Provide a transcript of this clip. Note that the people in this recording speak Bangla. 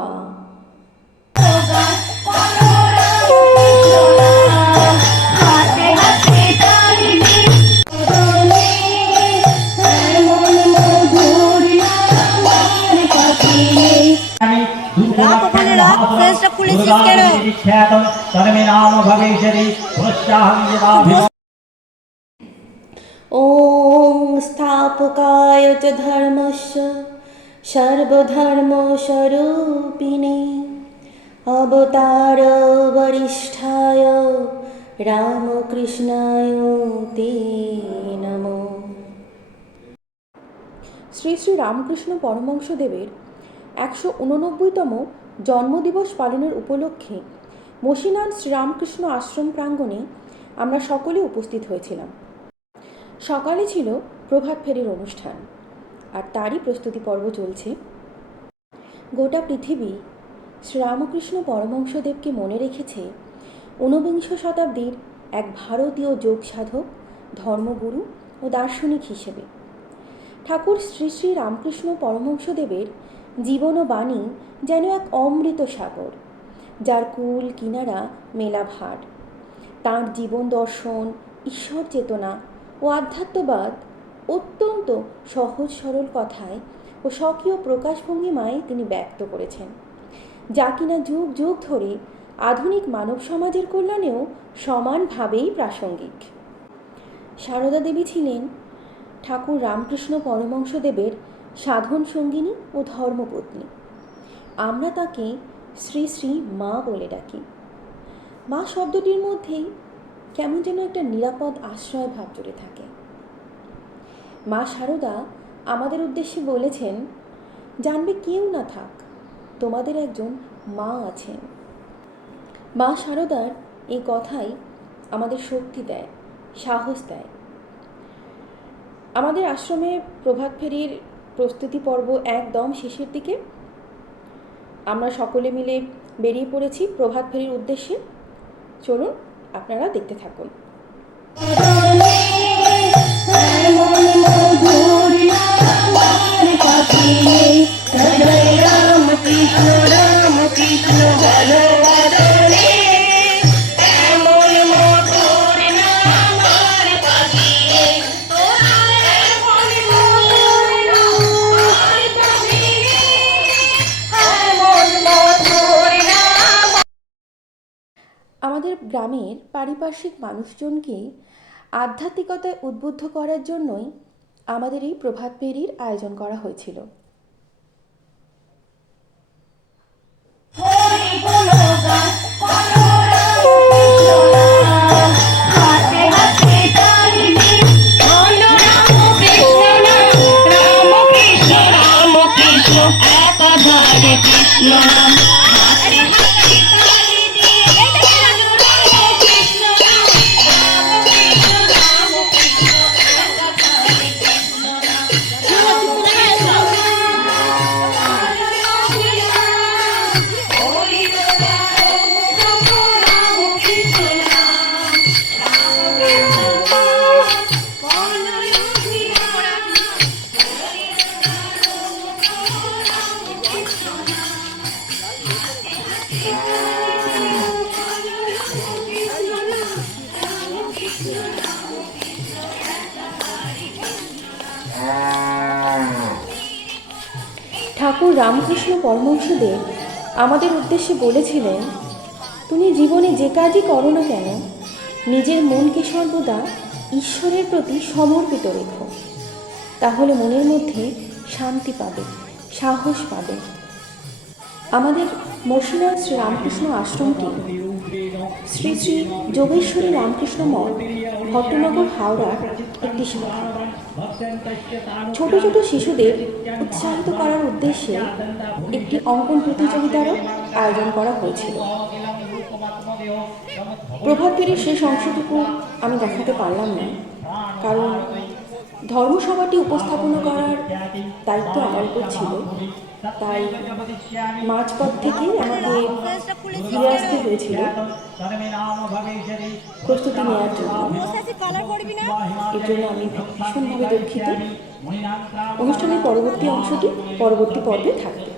মা। ওম স্থাপকায় চ ধর্মস্য সর্বধর্মস্বরূপিণে অবতার বরিষ্ঠায় রামকৃষ্ণায় তে নমঃ। শ্রী শ্রী রামকৃষ্ণ পরমহংসদেবের 189তম জন্মদিবস পালনের উপলক্ষে মসিনান শ্রীরামকৃষ্ণ আশ্রম প্রাঙ্গণে আমরা সকলে উপস্থিত হয়েছিলাম। সকালে ছিল প্রভাত ফেরির অনুষ্ঠান, আর তারই প্রস্তুতি পর্ব চলছে। গোটা পৃথিবী শ্রীরামকৃষ্ণ পরমহংসদেবকে মনে রেখেছে ঊনবিংশ শতাব্দীর এক ভারতীয় যোগ সাধক, ধর্মগুরু ও দার্শনিক হিসেবে। ঠাকুর শ্রী শ্রী রামকৃষ্ণ পরমহংসদেবের জীবন ও বাণী যেন এক অমৃত সাগর, যার কুল কিনারা মেলা ভার। তাঁর জীবন দর্শন, ঈশ্বর চেতনা ও আধ্যাত্মবাদ অত্যন্ত সহজ সরল কথায় ও স্বকীয় প্রকাশভঙ্গিমায় তিনি ব্যক্ত করেছেন, যা কিনা যুগ যুগ ধরে আধুনিক মানব সমাজের কল্যাণেও সমানভাবেই প্রাসঙ্গিক। সারদা দেবী ছিলেন ঠাকুর রামকৃষ্ণ পরমহংসদেবের সাধন সঙ্গিনী ও ধর্মপত্নী। আমরা তাকে শ্রী শ্রী মা বলে ডাকি। মা শব্দটির মধ্যেই কেমন যেন একটা নিরাপদ আশ্রয় ভাব জুড়ে থাকে। মা সারদা আমাদের উদ্দেশ্যে বলেছেন, জানবে কেউ না থাক, তোমাদের একজন মা আছেন। মা সারদার এই কথাই আমাদের শক্তি দেয়, সাহস দেয়। আমাদের আশ্রমে প্রভাত ফেরির প্রস্তুতি পর্ব একদম শেষের দিকে। আমরা সকলে মিলে বেরিয়ে পড়েছি প্রভাত ফেরির উদ্দেশ্যে। চলুন আপনারা দেখতে থাকুন। আমাদের গ্রামের পারিপার্শ্বিক মানুষজনকে আধ্যাত্মিকতায় উদ্বুদ্ধ করার জন্যই আমাদের এই প্রভাত ফেরির আয়োজন করা হয়েছিল। ঠাকুর রামকৃষ্ণ পরমহংসদেব আমাদের উদ্দেশ্যে বলেছিলেন, তুমি জীবনে যে কাজই করো না কেন, নিজের মনকে সর্বদা ঈশ্বরের প্রতি সমর্পিত রেখো, তাহলে মনের মধ্যে শান্তি পাবে, সাহস পাবে। আমাদের মসিনান শ্রী রামকৃষ্ণ আশ্রমটি শ্রী শ্রী যোগেশ্বরী রামকৃষ্ণ মঠ, ভট্টনগর, হাওড়ার একটি শাখা। ছোট ছোট শিশুদের উৎসাহিত করার উদ্দেশ্যে একটি অঙ্কন প্রতিযোগিতারও আয়োজন করা হয়েছিল। প্রভাত ফেরির শেষ অংশটুকু আমি দেখাতে পারলাম না, কারণ ধর্মসভাটি উপস্থাপনা করার দায়িত্ব আমার উপর ছিল। তাই মাঝপথ থেকেই আমাকে ফিরে আসতে হয়েছিল প্রস্তুতি নেওয়ার জন্য। এর জন্য আমি ভীষণভাবে দুঃখিত। অনুষ্ঠানের পরবর্তী অংশটি পরবর্তী পর্বে থাকবে।